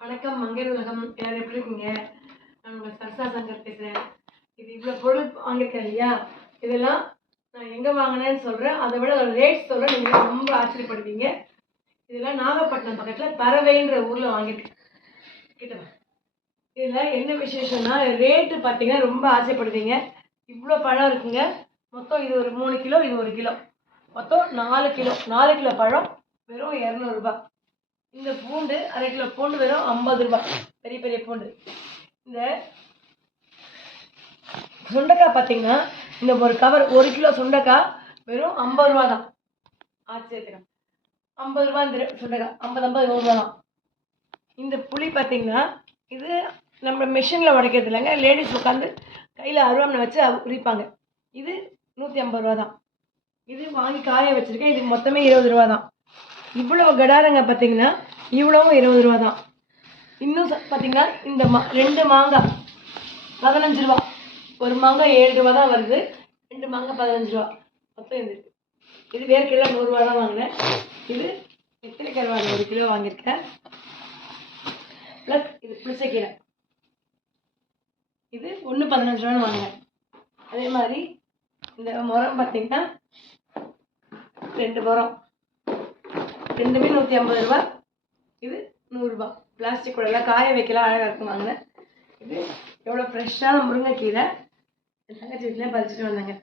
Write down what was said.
வணக்கம் மங்கையர் உலகம் எல்லாரும் எப்படி இருக்கீங்க? நான் உங்கள் சர்சா சங்கர் பேசுகிறேன் இது இவ்வளோ பொருள் வாங்கியிருக்கேன் இல்லையா? இதெல்லாம் நான் எங்கே வாங்கினேன்னு சொல்கிறேன் அதை விட ஒரு ரேட் சொல்கிறேன் நீங்கள் ரொம்ப ஆச்சரியப்படுவீங்க. இதெல்லாம் நாகப்பட்டினம் பக்கத்தில் பறவைன்ற ஊரில் வாங்கிட்டு கிட்ட? இதில் என்ன விசேஷம்னா ரேட்டு பார்த்தீங்கன்னா ரொம்ப ஆச்சரியப்படுவீங்க. இவ்வளோ பழம் இருக்குங்க. மொத்தம் இது ஒரு மூணு கிலோ இது ஒரு கிலோ. மொத்தம் நாலு கிலோ. நாலு கிலோ பழம் வெறும் இரநூறுபா இந்த பூண்டு அரை கிலோ பூண்டு வெறும் ஐம்பது ரூபாய். பெரிய பெரிய பூண்டு. இந்த சுண்டைக்காய் பார்த்தீங்கன்னா இந்த ஒரு கவர் ஒரு கிலோ சுண்டைக்காய் வெறும் ஐம்பது ரூபா தான் ஆச்சரியத்திரம் ஐம்பது ரூபா இந்த சுண்டைக்காய். ஐம்பது ஐம்பது நூறு ரூபா தான் இந்த புளி பார்த்தீங்கன்னா இது நம்ம மிஷினில் உடைக்கிறது இல்லைங்க. லேடிஸ் உட்காந்து கையில் அருவாமனை வச்சு உரிப்பாங்க. இது நூற்றி ஐம்பது ரூபா தான் இது வாங்கி காய வச்சுருக்கேன். இது மொத்தமே இருபது ரூபா தான் இவ்வளோ கடாரங்க பார்த்தீங்கன்னா இவ்வளவும் இருபது ரூபா தான். இன்னும் ச- பார்த்தீங்கன்னா இந்த மா ரெண்டு மாங்காய் பதினஞ்சு ரூபா. ஒரு மாங்காய் ஏழு ரூபா தான் வருது. ரெண்டு மாங்காய் பதினஞ்சு ரூபா. மொத்தம் இது இருக்கு. இது வேர்க்கடலை நூறுரூவா தான் வாங்கினேன். இது எத்தனை கருவாடு ஒரு கிலோ வாங்கியிருக்கேன். ப்ளஸ் இது புளிச்சக்கீரை. இது ஒன்று பதினஞ்சு ரூபான்னு வாங்கினேன். அதே மாதிரி இந்த முறம் பார்த்தீங்கன்னா ரெண்டு முறம் ரெண்டுமே நூற்றி ஐம்பது ரூபா. இது நூறுரூபா பிளாஸ்டிக் கூடலாம் காய வைக்கலாம் அழகாக இருக்கும் வாங்கினேன் இது எவ்வளோ ஃப்ரெஷ்ஷான முருங்கைக்கீரை. தங்கச்சி வீட்டில் பறிச்சுட்டு வந்தாங்க.